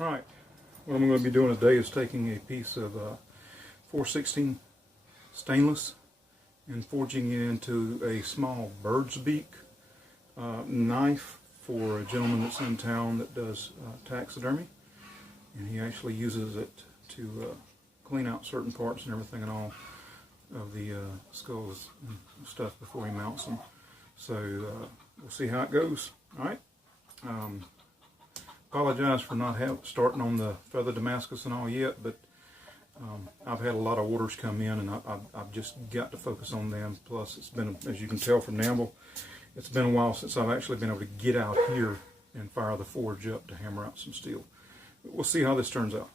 Alright, what I'm going to be doing today is taking a piece of 4/16 stainless and forging it into a small bird's beak knife for a gentleman that's in town that does taxidermy, and he actually uses it to clean out certain parts and everything and all of the skulls and stuff before he mounts them. So we'll see how it goes. Alright. Apologize for not starting on the feather Damascus and all yet, but I've had a lot of orders come in, and I've just got to focus on them. Plus, it's been, as you can tell from the anvil, it's been a while since I've actually been able to get out here and fire the forge up to hammer out some steel. But we'll see how this turns out.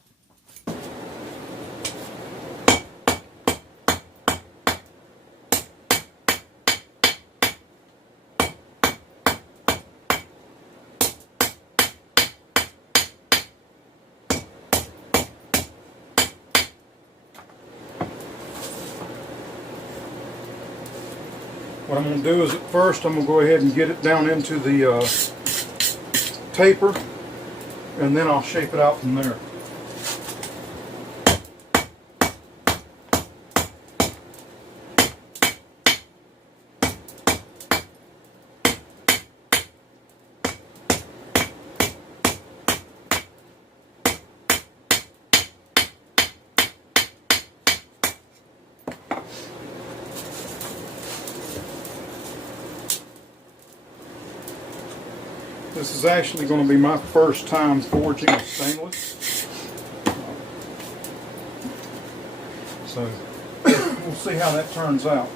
What I'm going to do is, at first, I'm going to go ahead and get it down into the taper, and then I'll shape it out from there. This is actually going to be my first time forging a stainless, so we'll see how that turns out.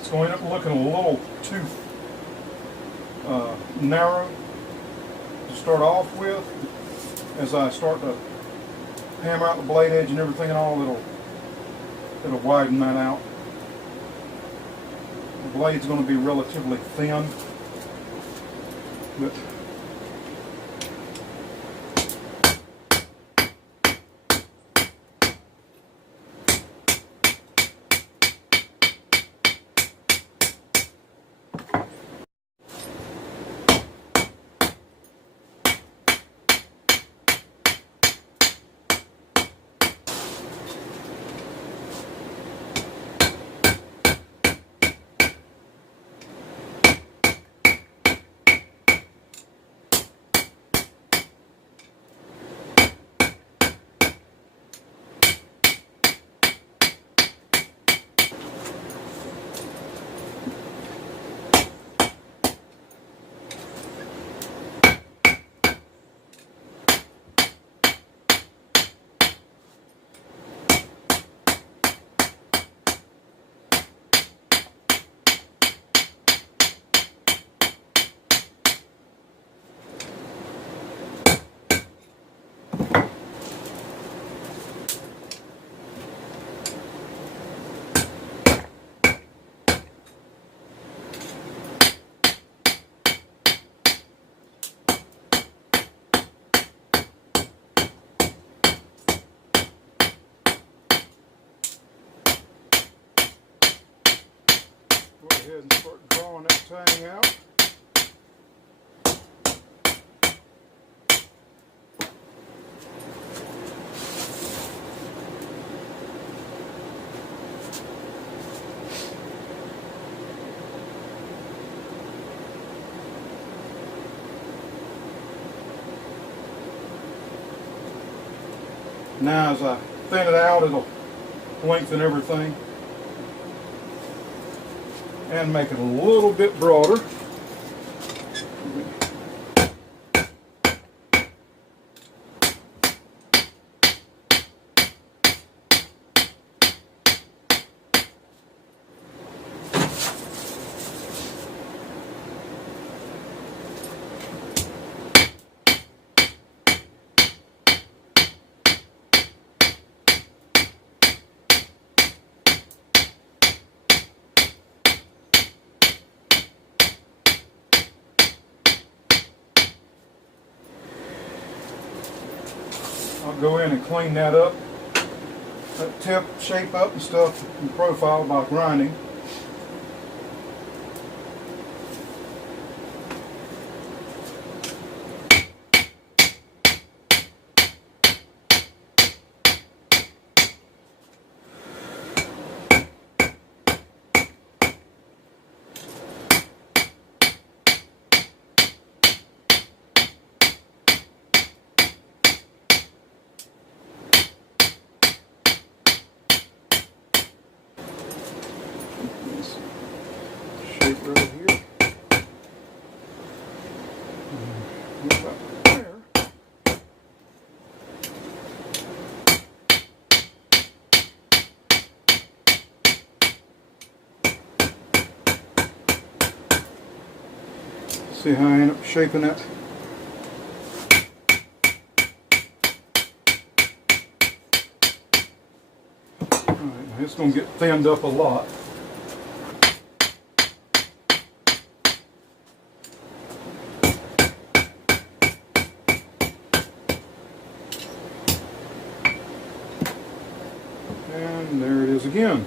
It's going to end up looking a little too narrow to start off with. As I start to hammer out the blade edge and everything and all, it'll widen that out. The blade's going to be relatively thin, but go ahead and start drawing that tang out. Now as I thin it out, it'll lengthen everything and make it a little bit broader. I'll go in and clean that up, that tip shape up and stuff and profile by grinding. Shape right here. About there. See how I end up shaping it? Alright, now it's going to get thinned up a lot. And there it is again.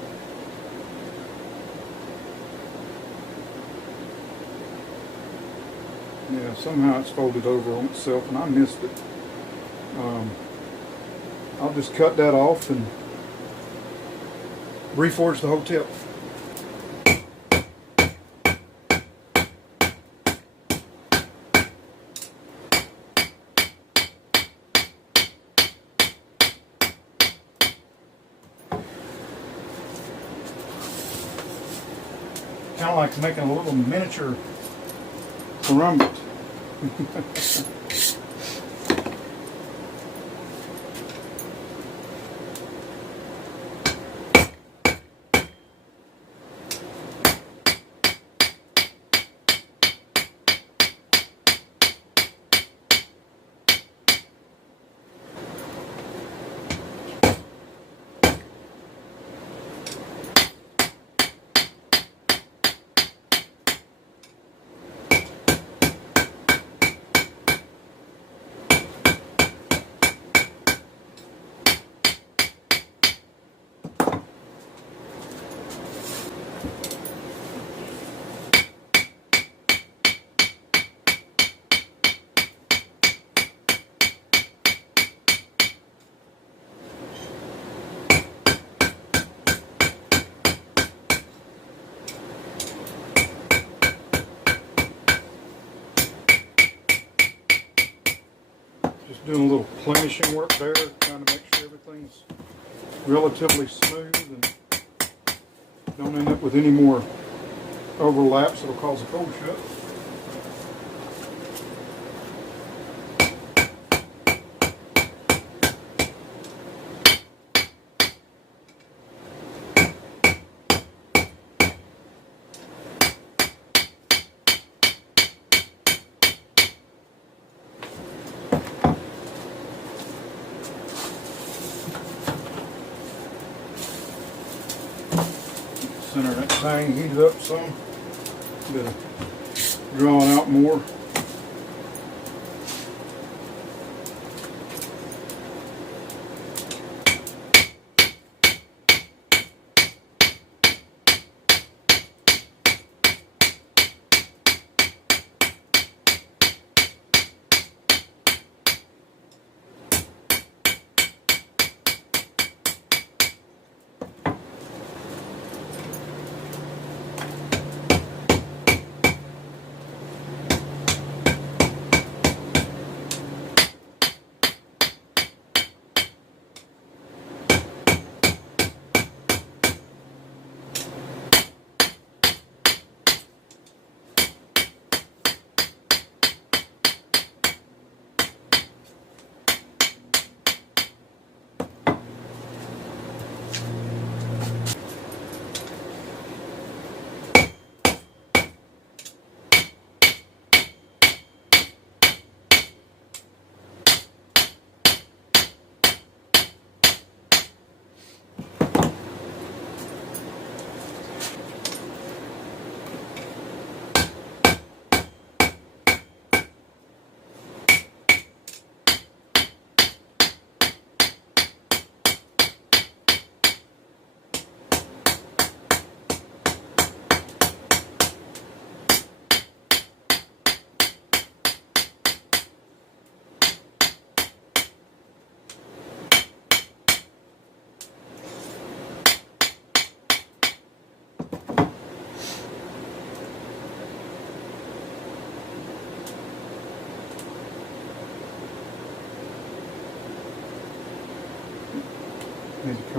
Yeah, somehow it's folded over on itself and I missed it. I'll just cut that off and reforge the whole tip. Kind of like making a little miniature ceramic. Just doing a little plenishing work there, trying to make sure everything's relatively smooth and don't end up with any more overlaps that'll cause a cold shut. Center that thing, heat it up some, bit of drawing out more.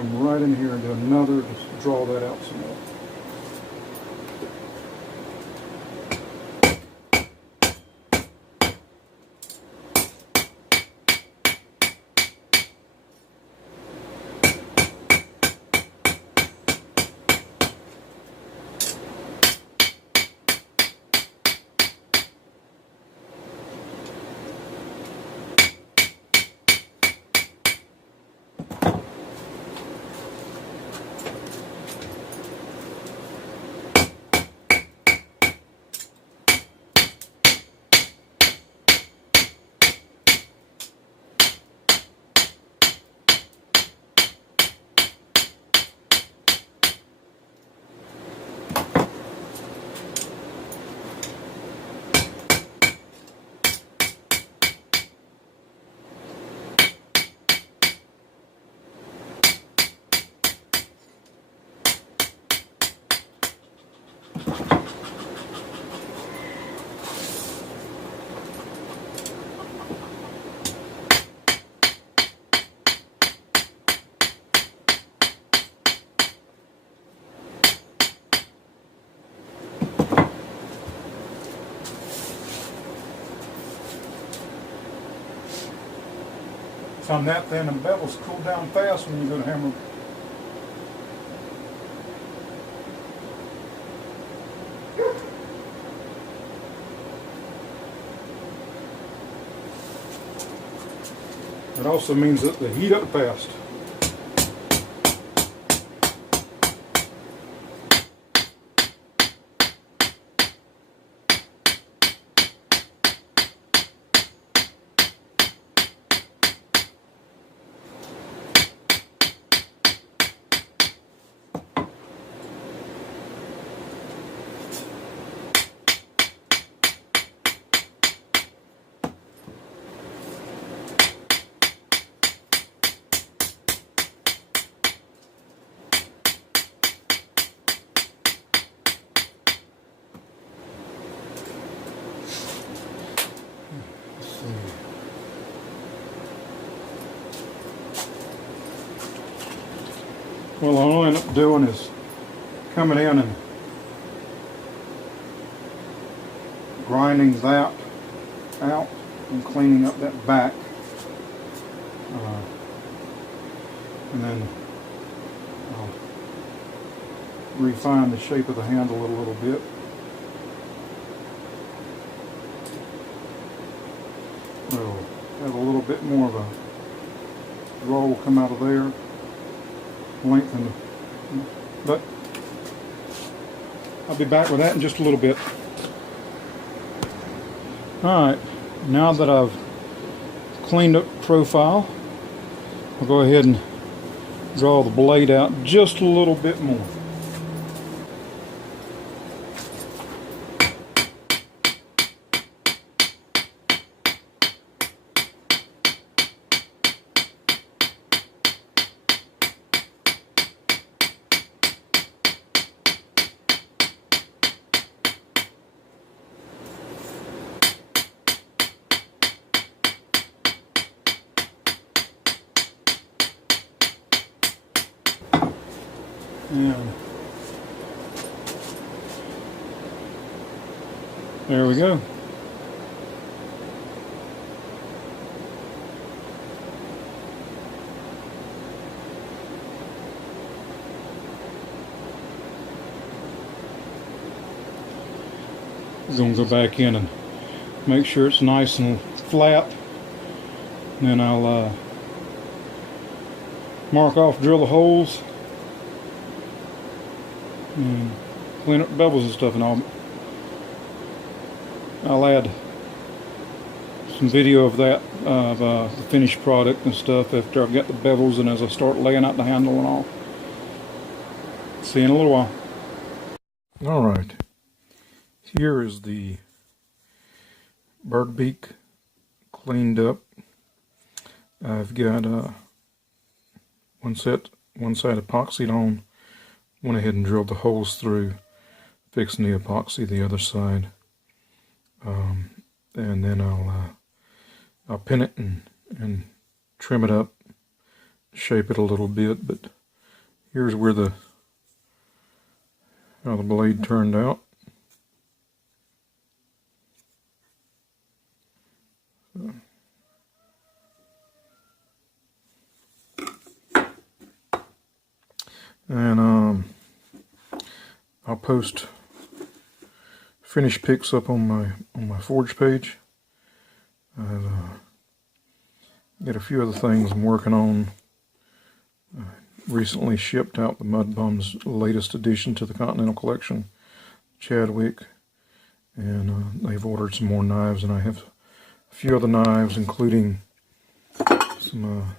come right in here and do another, just draw that out some more. It's on that thin, and bevels cool down fast when you go to hammer. It also means that they heat up fast. Well, all I'll end up doing is coming in and grinding that out and cleaning up that back, and then I'll refine the shape of the handle a little bit. We'll have a little bit more of a roll come out of there, lengthen, but I'll be back with that in just a little bit. Alright, now that I've cleaned up the profile, I'll go ahead and draw the blade out just a little bit more. And there we go. We're going to go back in and make sure it's nice and flat. And then I'll mark off, drill the holes, and clean up the bevels and stuff, and I'll add some video of that, of the finished product and stuff after I've got the bevels and as I start laying out the handle and all. See you in a little while. Alright, here is the bird beak cleaned up. I've got one side epoxied on. Went ahead and drilled the holes through, fixing the epoxy the other side, and then I'll pin it and trim it up, shape it a little bit. But Here's where how the blade turned out. And I'll post finished pics up on my Forge page. I've got a few other things I'm working on. Recently shipped out the Mud Bum's latest addition to the Continental Collection, Chadwick, and they've ordered some more knives, and I have a few other knives, including some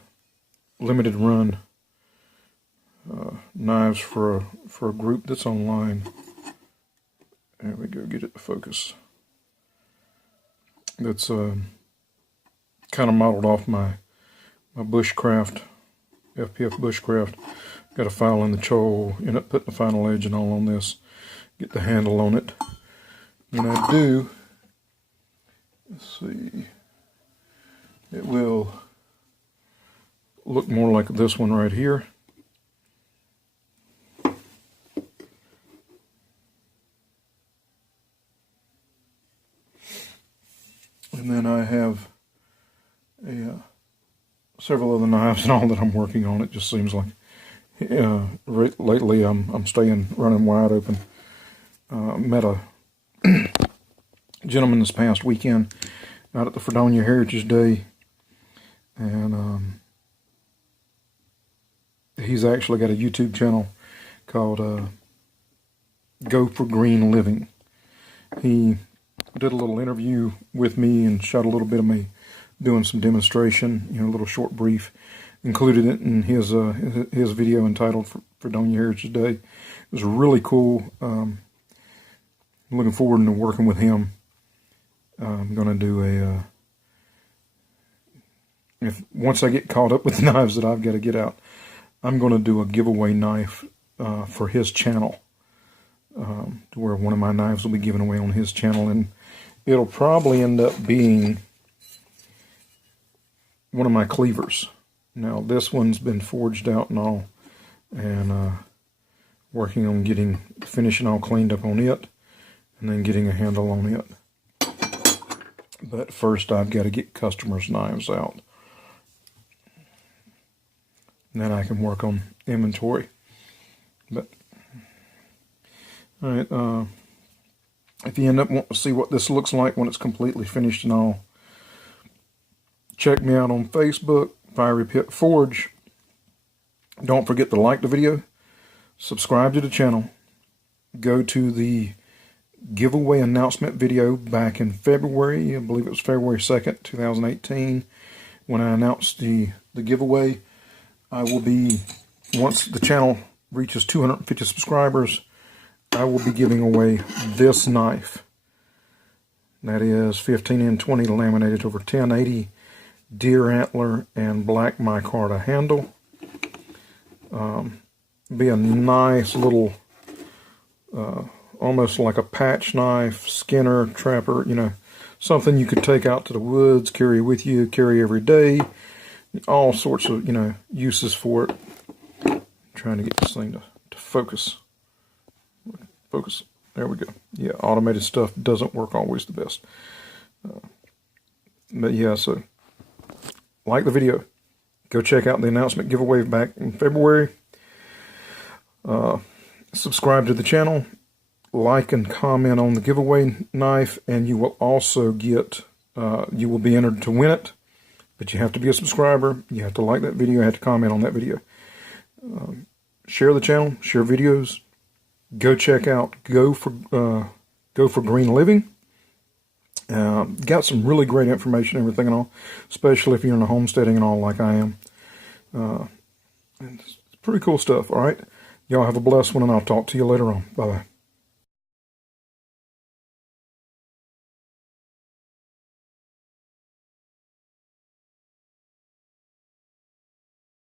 limited run knives for a group that's online. There we go, get it to focus. That's kind of modeled off my bushcraft, FPF bushcraft. Got a file in the choil, end up putting the final edge and all on this, get the handle on it. When I do, let's see, it will look more like this one right here. And then I have several other knives and all that I'm working on. It just seems like lately I'm staying running wide open. Met a gentleman this past weekend out at the Fredonia Heritage Day, and he's actually got a YouTube channel called Go for Green Living. He did a little interview with me and shot a little bit of me doing some demonstration, a little short brief, included it in his video entitled Fredonia Heritage Day. It was really cool. I'm looking forward to working with him. I'm going to do once I get caught up with the knives that I've got to get out, I'm going to do a giveaway knife for his channel, to where one of my knives will be given away on his channel, and it'll probably end up being one of my cleavers. Now this one's been forged out and all, and working on finishing all cleaned up on it, and then getting a handle on it. But first I've got to get customers' knives out, and then I can work on inventory. But alright, if you end up wanting to see what this looks like when it's completely finished and all, check me out on Facebook, Fiery Pit Forge. Don't forget to like the video, subscribe to the channel, go to the giveaway announcement video back in February, I believe it was February 2nd, 2018, when I announced the giveaway. I will be, once the channel reaches 250 subscribers, I will be giving away this knife. That is 15N20 laminated over 1080 deer antler and black micarta handle. Be a nice little, almost like a patch knife, skinner, trapper, something you could take out to the woods, carry with you, carry every day. All sorts of, uses for it. I'm trying to get this thing to focus. Focus. There we go. Yeah, automated stuff doesn't work always the best. But yeah, so like the video. Go check out the announcement giveaway back in February. Subscribe to the channel. Like and comment on the giveaway knife, and you will also get, you will be entered to win it. But you have to be a subscriber. You have to like that video. You have to comment on that video. Share the channel. Share videos. Go check out Go for Green Living. Got some really great information, everything and all, especially if you're in a homesteading and all like I am. It's pretty cool stuff. All right, y'all have a blessed one, and I'll talk to you later on. Bye bye.